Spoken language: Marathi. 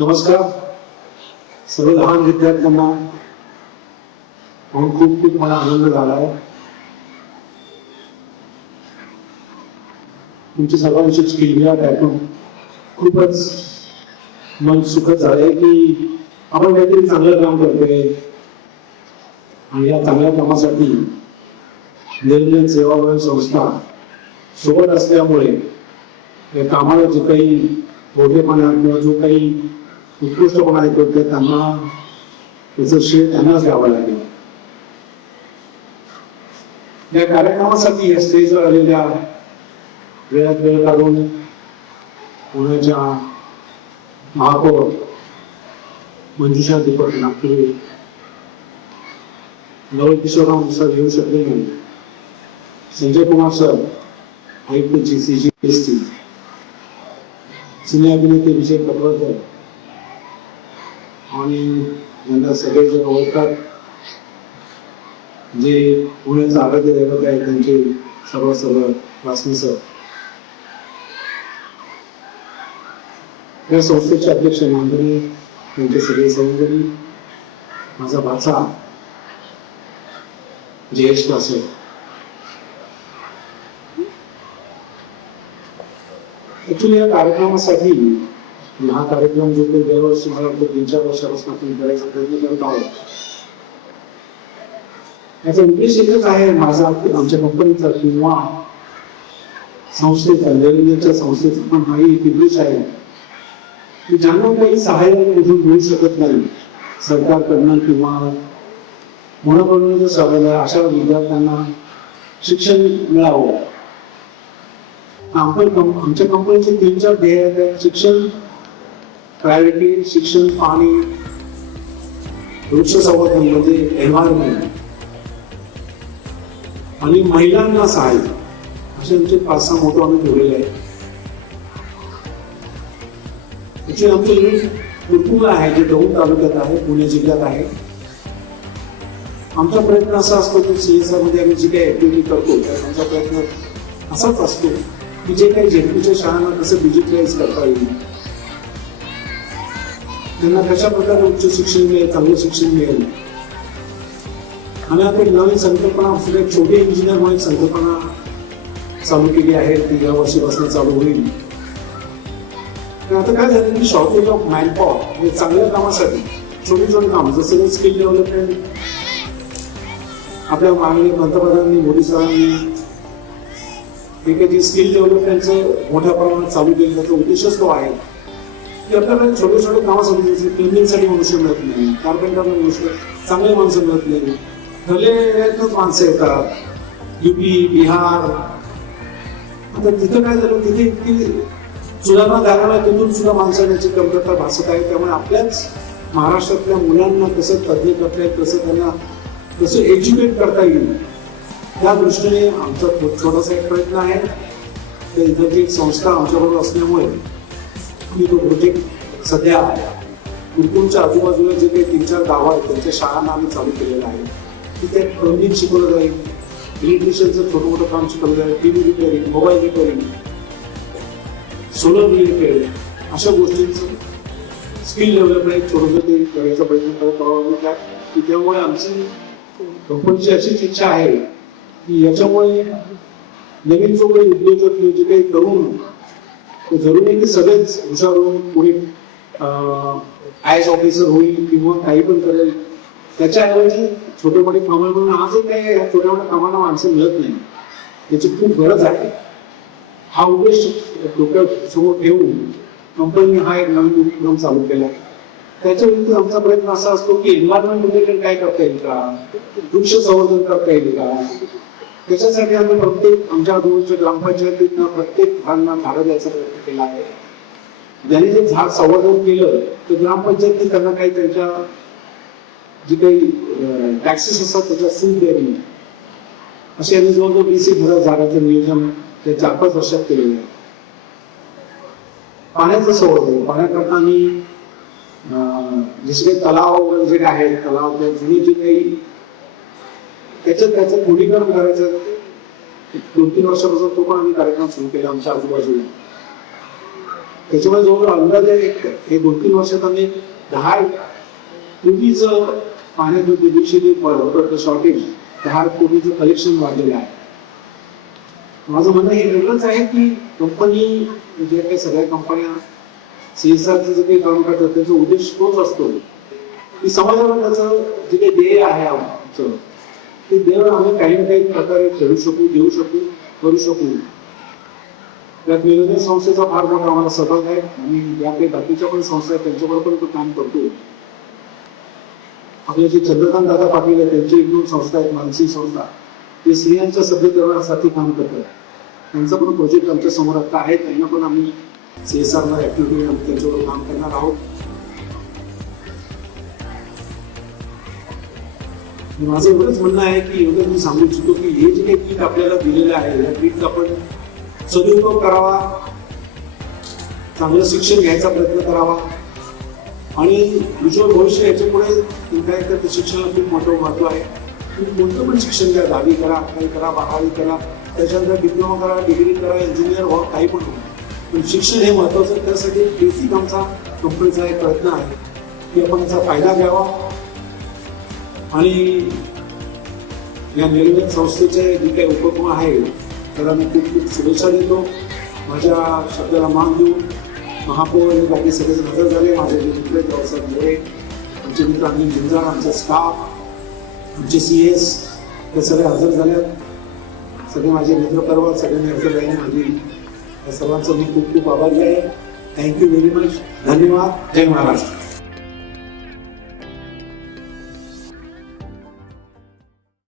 नमस्कार सर्व लहान विद्यार्थ्यांना. खूप खूप मला आनंद झाला आहे. तुमची सर्वांची स्किल ऐकून खूपच मन सुखद झालंय की आपण काहीतरी चांगलं काम करतोय आणि या चांगल्या कामासाठी निर्णय सेवाभावी संस्था सोबत असल्यामुळे या कामाला जो काही मोठेपणा किंवा जो काही उत्कृष्टपणा येतो ते त्यांना त्याचं श्रेय त्यांनाच द्यावं लागेल. या कार्यक्रमासाठी या स्टेजवर आलेल्या वेळात वेळ काढून पुण्याच्या महापौर मंजुषा दीपक नागपुरे, नवल किशोरराव सर येऊ शकले नाही, संजय कुमार सर आयुक्त GCGST, सिने अभिनेते विजय पटवर्धन आणि यांना सगळे जण ओळखतात जे पुण्याचं आराध्य दैवत आहे त्यांचे सर्व वासनी सर, या संस्थेचे अध्यक्ष मानधनी त्यांचे सगळे सहकारी, माझा भाचा जयेश असेल. ऍक्च्युली या कार्यक्रमासाठी हा कार्यक्रम जो काही दरवर्षी मला वाटतं 3-4 वर्षापासून आपण करायचा प्रयत्न करत आहोत. याचा उद्देश एकच आहे माझा, आमच्या कंपनीचा किंवा संस्थेचा लेवलच्या संस्थेचा पण हाही एक उद्देश आहे की ज्यांना काही सहाय्य मिळू शकत नाही सरकारकडनं किंवा कोणाकडून जर सवय अशा विद्यार्थ्यांना शिक्षण मिळावं. आमच्या कंपनीचे 3-4 ध्येय आहेत. शिक्षण, प्रायोरिटी, शिक्षण, पाणी, वृक्ष संवर्धन म्हणजे एन्व्हायरमेंट आणि महिलांना सहाय्य, असे आमचे 5-6 मोठे आम्ही ठेवलेले आहेत. आमचं युनिट कुटुंब आहे जे दौंड तालुक्यात आहे, पुणे जिल्ह्यात आहे. आमचा प्रयत्न असा असतो की CSR मध्ये आम्ही जी काही ऍक्टिव्हिटी करतो त्यात आमचा प्रयत्न असाच असतो की जे काही झेडपीच्या शाळांना कसं डिजिटलाइज करता येईल, त्यांना कशा प्रकारे उच्च शिक्षण मिळेल, चांगलं शिक्षण मिळेल. आणि आता एक नवीन संकल्पना, छोटे इंजिनियर म्हणून संकल्पना चालू केली आहे, ती या वर्षीपासून चालू होईल. आता काय झालं की शॉर्टेज ऑफ मॅनपॉवर म्हणजे चांगल्या कामासाठी छोटी छोटी काम, जसं स्किल डेव्हलपमेंट आपल्या माननीय पंतप्रधानांनी, मोदी सरांनी काही स्किल डेव्हलपमेंटचं मोठ्या प्रमाणात चालू केलं. त्याचा उद्देशच तो आहे की आपल्याला छोटे छोटे कामासाठी, जसं क्लिनिंगसाठी मनुष्य मिळत नाही, कार्पेंटरला मनुष्य चांगले माणसं मिळत नाही, भले माणसं येतात UP, बिहार. आता तिथं काय झालं, तिथे इतकी सुधारणा झाल्यामुळे तिथून सुद्धा माणसाची कमतरता भासत आहे. त्यामुळे आपल्याच महाराष्ट्रातल्या मुलांना कसं तज्ञ करता येईल, कसं एज्युकेट करता येईल, त्या दृष्टीने आमचा छोटासा एक प्रयत्न आहे. तर इथं एक संस्था आमच्याबरोबर असल्यामुळे मी तो प्रोजेक्ट सध्या कुरकुरच्या आजूबाजूला जे काही 3-4 गावं आहेत त्यांच्या शाळांना आम्ही चालू केलेलं आहे. तिथे प्लंबिंग शिकवलं जाईल, इलेक्ट्रिशियनचं छोटं मोठं काम शिकवलं जाईल, TV repairing, mobile repairing, solar related अशा गोष्टींचं स्किल डेव्हलपमेंट छोटंसं ते करायचा प्रयत्न करत आहोत. त्यामुळे आमची कंपनीची अशीच इच्छा आहे की याच्यामुळे नवीन जो काही उद्योजक जे काही तरुण जरुरी ते सगळेच हुशार होऊन पुढे IAS ऑफिसर होईल किंवा काही पण करेल. त्याच्याऐवजी छोटे मोठे कामं म्हणून आजही काही छोट्या मोठ्या कामांना माणसं मिळत नाही, याची खूप गरज आहे. हा उद्देश डोक्यासमोर ठेवून कंपनी हा एक नवीन उपक्रम चालू केला. त्याच्या विरुद्ध आमचा प्रयत्न असा असतो की एन्व्हायरमेंट रिलेटेड काय करता येईल का, वृक्ष संवर्धन करता येईल का. त्याच्यासाठी आम्ही प्रत्येक आमच्या आजूबाजूच्या ग्रामपंचायतीतनं प्रत्येक झाडांना झाडं द्यायचा प्रयत्न केला आहे. ज्यांनी जे झाड संवर्धन केलं तर ग्रामपंचायतीने त्यांना काही त्यांच्या जे काही टॅक्सेस असतात त्याच्या सूट द्यावी, असे आम्ही जवळजवळ 20,000 झाडांचं नियोजन ते 4-5 वर्षात केलेलं आहे. पाण्याचं संवर्धन, पाण्याकरता आम्ही जसे काही तलाव वगैरे जे आहे, तलाव जुनी जे काही त्याचं खोलीकरण करायचं 2-3 वर्षापासून तो पण आम्ही कार्यक्रम सुरू केला आमच्या आजूबाजूला. त्याच्यामुळे जवळ अंदाजे हे 2-3 वर्षात आम्ही 10 कोटीचं पाण्याचं दिवशी शॉर्टेज 10 कोटीचं कलेक्शन वाढलेलं आहे. माझं म्हणणं हे वेगळंच आहे की कंपनी म्हणजे काही सगळ्या कंपन्या CSRचं जे काही काम करतात त्याचा उद्देश तोच असतो की समाजाला त्याचं जे काही ध्येय आहे आमचं ते ध्येय आम्ही काही ना काही प्रकारे खेळू शकू, देऊ शकू, करू शकू. त्यात नियोजन संस्थेचा फार मोठा आम्हाला सहभाग आहे आणि या काही बाकीच्या पण संस्था आहेत त्यांच्याबरोबर तो काम करतो. आपले जे चंद्रकांत दादा पाटील आहेत त्यांची 1-2 संस्था आहेत, मानसिक संस्था, ते स्त्रियांच्या सबलीकरणासाठी काम करतात. त्यांचा पण प्रोजेक्ट आमच्या समोर आता आहे. त्यांना पण आम्ही CSR ऍक्टिव्हिटी त्यांच्याबरोबर काम करणार आहोत. माझं एवढंच म्हणणं आहे की एवढं मी सांगू इच्छितो की हे जे काही किट आपल्याला दिलेलं आहे या किटचा आपण सदुपयोग करावा, चांगलं शिक्षण घ्यायचा प्रयत्न करावा आणि उज्ज्वल भविष्य याच्यापुढे काय तर शिक्षणाला खूप मोठं महत्व आहे. तुम्ही कोणतं पण शिक्षण घ्या, 10वी करा, 11वी करा, 12वी करा, त्याच्यानंतर डिप्लोमा करा, डिग्री करा, इंजिनियर व्हा, काही पण हो, पण शिक्षण हे महत्वाचं आहे. त्यासाठी बेसिक आमचा कंपनीचा एक प्रयत्न आहे की आपण याचा फायदा घ्यावा आणि या नियोजन संस्थेचे जे काही उपक्रम आहे त्याला मी खूप खूप शुभेच्छा देतो. माझ्या शब्दाला मान देऊ. महापौर हे बाकी सगळे हजर झाले, माझे जे मित्र आहेत रावसाहेब मोरे, आमचे मित्र अनिल झुंजार, आमचा स्टाफ, आमचे CS हे सगळे हजर झाले. सगळे माझे मित्र परवा सगळ्यांनी हजर राहिले. माझी या सर्वांचं मी खूप खूप आभारी आहे. Thank you very much. धन्यवाद. जय महाराष्ट्र.